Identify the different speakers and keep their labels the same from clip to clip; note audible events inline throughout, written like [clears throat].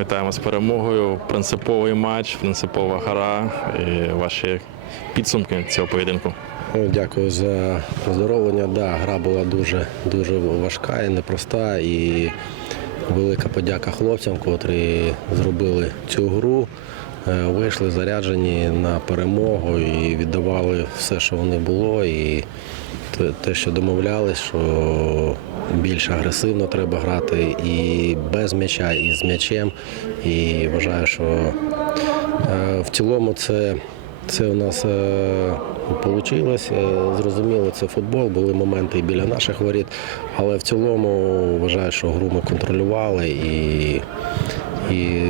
Speaker 1: Вітаємо з перемогою. Принциповий матч, принципова гра. І ваші підсумки цього поєдинку.
Speaker 2: Ну, Дякую за поздоровлення. Да, гра була дуже дуже важка і непроста. І велика подяка хлопцям, котрі зробили цю гру. Е, Вийшли заряджені на перемогу і віддавали все, що в них було. І те- що домовлялись, що більш агресивно треба грати і без м'яча, і з м'ячем. І вважаю, що Е, В цілому це, це у нас вийшло. Зрозуміло, це футбол, були моменти і біля наших воріт, але в цілому вважаю, що гру ми контролювали і, і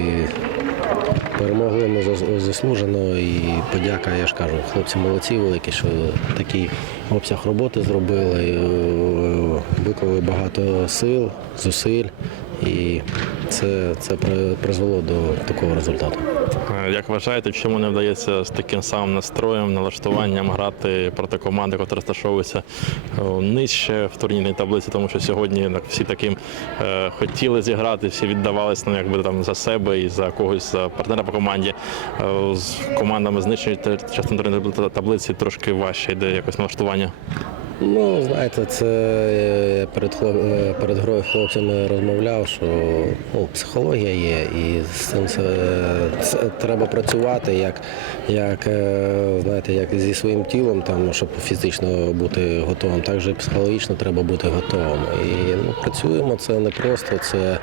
Speaker 2: перемогли ми заслужено. І подяка, я ж кажу, хлопці молодці великі, що такий обсяг роботи зробили, е, виклали багато сил, зусиль. І це, це при- призвело до такого результату.
Speaker 1: Е, Як вважаєте, чому не вдається з таким самим настроєм, налаштуванням грати проти команди, яка розташовується е, нижче в турнірній таблиці, тому що сьогодні всі таким е, хотіли зіграти, всі віддавались ну, якби там за себе і за когось за партнера по команді. З командами з нижчої частини турнірної таблиці трошки важче йде якось налаштування.
Speaker 2: Ну, знаєте, це е, я перед, хлоп... е, перед грою хлопцями розмовляв, що ну, психологія є, і з цим це, це треба працювати, як, як, е, знаєте, як зі своїм тілом, там, щоб фізично бути готовим, так же і психологічно треба бути готовим. І ну, працюємо, це не просто, це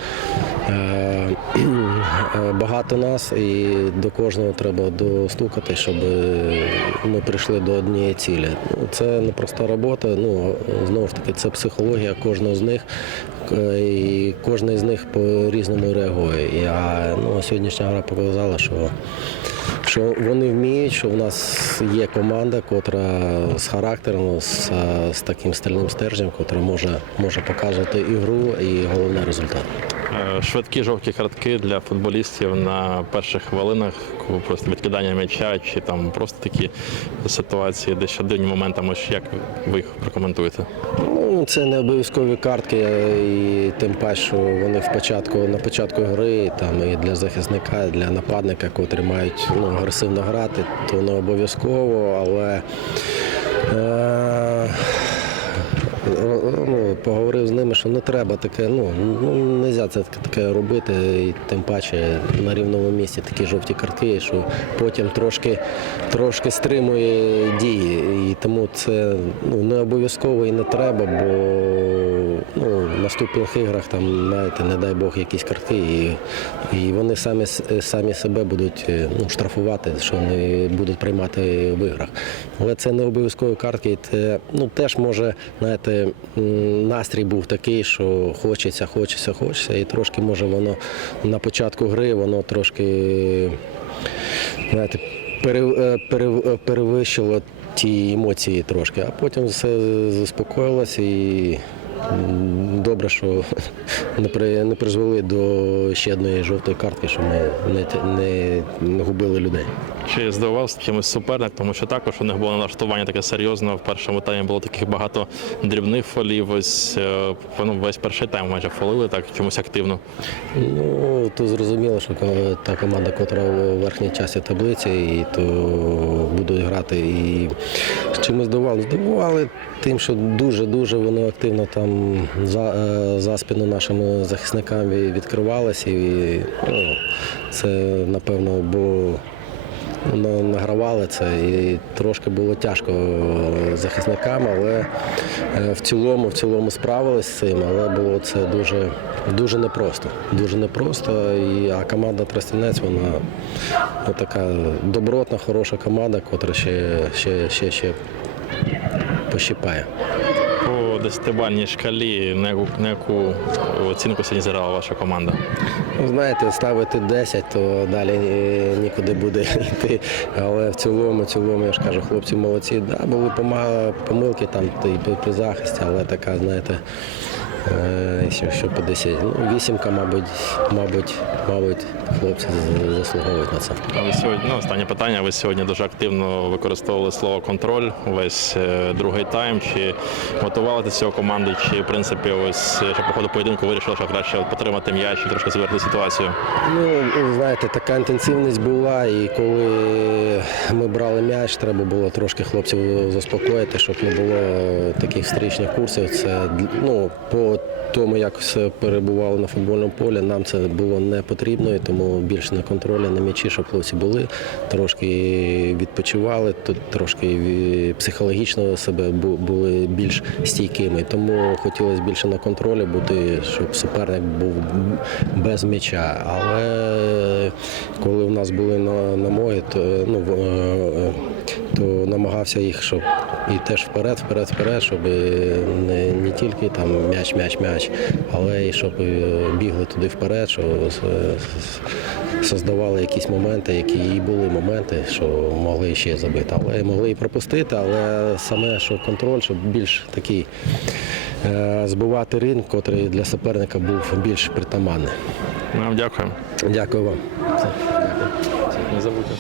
Speaker 2: [clears throat] багато нас, і до кожного треба достукати, щоб ми прийшли до однієї цілі. Ну, це непроста робота. Ну знову ж таки, це психологія кожного з них, е, і кожен з них по-різному реагує. І, а ну, сьогоднішня гра показала, що, що вони вміють, що в нас є команда, котра з характером, з, е, з таким стальним стержнем, котра може, може показувати ігру і головне результат.
Speaker 1: Е, Швидкі жовті картки для футболістів на перших хвилинах, просто відкидання м'яча чи там просто такі ситуації, де щоденні моментами. Ось Як ви їх прокоментуєте?
Speaker 2: Ну, це не обов'язкові картки, і тим паче, що вони в початку, на початку гри там, і для захисника, і для нападника, котрі мають ну, агресивно грати, то не обов'язково, але е, ну, поговорив з ними, що не треба таке, ну, ну не можна це таке робити, і тим паче на рівному місці такі жовті картки, що потім трошки, трошки стримує дії. І тому це ну, не обов'язково і не треба, бо ну, в наступних іграх там, знаєте, не дай Бог, якісь картки, і, і вони самі, самі себе будуть е, ну, штрафувати, що не будуть приймати в іграх. Але це не обов'язкові картки. і Це ну, теж може, знаєте, настрій був такий, що хочеться, хочеться, хочеться, і трошки може воно на початку гри, воно трошки знаєте, е, е, перевищило ті емоції трошки, а потім все заспокоїлося і добре, що не, при, не призвели до ще одної жовтої картки, що ми не, не, не губили людей.
Speaker 1: Чи здивувався чимось суперник, тому що також у них було налаштування таке серйозне. В першому таймі було таких багато дрібних фолів. Ось е, ну, весь перший тайм майже фолили так чомусь активно.
Speaker 2: Ну, то зрозуміло, що та команда, котра в верхній часті таблиці, і то будуть грати. І чимось здивували? Здивували тим, що дуже-дуже вони активно там за, е, за спину нашим захисникам ві- відкривалися. І ну, це, напевно, на- награвали це і трошки було тяжко захисникам, але е, в цілому, в цілому справились з цим, але було це дуже, дуже непросто. Дуже непросто. І, а команда Тростянець, вона така добротна, хороша команда, котра ще, ще, ще, ще пощипає.
Speaker 1: Десятибальній шкалі на яку, на яку оцінку сьогодні зіграла ваша команда?
Speaker 2: Ну, Знаєте, ставити 10, то далі е, нікуди буде [laughs] йти. Але в цілому, в цілому, я ж кажу, хлопці молодці. Да, були помилки там при- захисті, але така, знаєте, Е, Що, що по 10. Ну, вісімка, мабуть, мабуть, мабуть, хлопці заслуговують на це.
Speaker 1: А ви сьогодні ну, останнє питання. Ви сьогодні дуже активно використовували слово контроль весь е, другий тайм. Чи готували до цього команди, чи в принципі ось е, ще по ходу поєдинку вирішили, що краще от потримати м'яч і трошки звернути ситуацію?
Speaker 2: Ну, знаєте, така інтенсивність була, і коли ми брали м'яч, треба було трошки хлопців заспокоїти, щоб не було таких встрічних курсів. Це ну, по тому, як все перебувало на футбольному полі, нам це було не потрібно, і тому більше на контролі, на м'ячі, щоб хлопці були, трошки відпочивали, трошки психологічно себе бу- були більш стійкими. Тому хотілося більше на контролі бути, щоб суперник був без м'яча. Але коли в нас були на, на могі, то, ну, в- е, то намагався їх, щоб і теж вперед, вперед, вперед, щоб не, не тільки там м'яч, м'яч, м'яч, але і щоб бігли туди вперед, що с- с- создавали якісь моменти, які і були моменти, що могли ще забити. Але могли і пропустити, але саме що контроль, щоб більш такий е, збивати ринок, котрий для суперника був більш притаманний.
Speaker 1: Ну, вам дякую.
Speaker 2: Дякую вам. Дякую.
Speaker 1: Не забудьте.